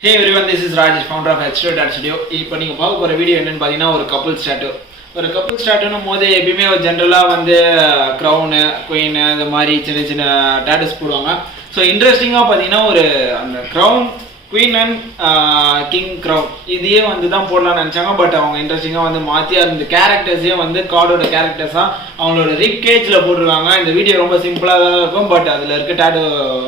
Hey everyone, this is Rajesh, founder of H2o Tattoo Studio. இப்போ நீங்க பார்க்க போற வீடியோ என்னன்னு பாத்தீங்கன்னா ஒரு couples tattoo. ஒரு couples tattooனும் போது எப்பவுமே ஜெனரலா வந்து crown, queen இந்த மாதிரி சின்ன சின்ன tattoos போடுவாங்க. சோ இன்ட்ரஸ்டிங்கா பாத்தீங்கன்னா ஒரு அந்த crown, queen and king crown இதையே வந்து தான் போடலாம்னு நினைச்சாங்க. பட் அவங்க இன்ட்ரஸ்டிங்கா வந்து மாத்தி அந்த கேரக்டர்ஸே வந்து கார்டோட கேரக்டர்ஸா அவங்களோட ரிப் கேஜ்ல போட்டுருக்காங்க. இந்த வீடியோ ரொம்ப சிம்பிளா தான் இருக்கும், பட் அதுல இருக்க டாட்டூ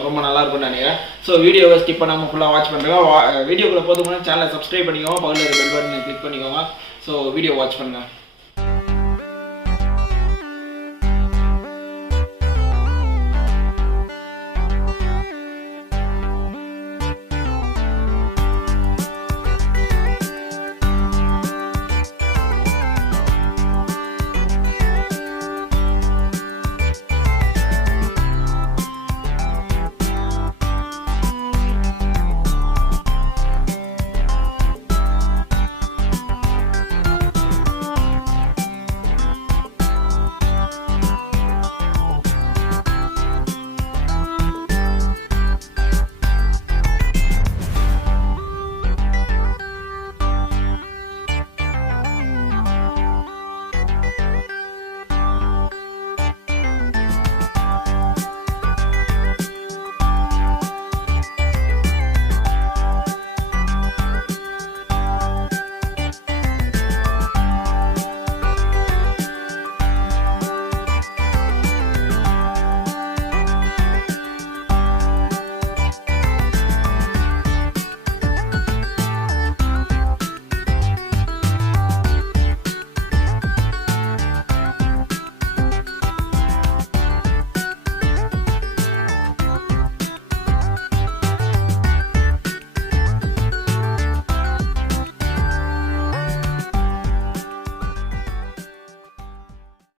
ரொம்ப நல்லா இருக்கும்னு நினைக்கிறேன். ஸோ வீடியோவை ஸ்கிப் பண்ணாமல் ஃபுல்லாக வாட்ச் பண்ணுறேன். வீடியோக்குள்ள போதுமான சேனலை சப்ஸ்கிரைப் பண்ணிக்கோங்க, பக்கத்தில் பெல் பட்டனை கிளிக் பண்ணிக்கோங்க. ஸோ வீடியோ வாட்ச் பண்ணுங்கள்.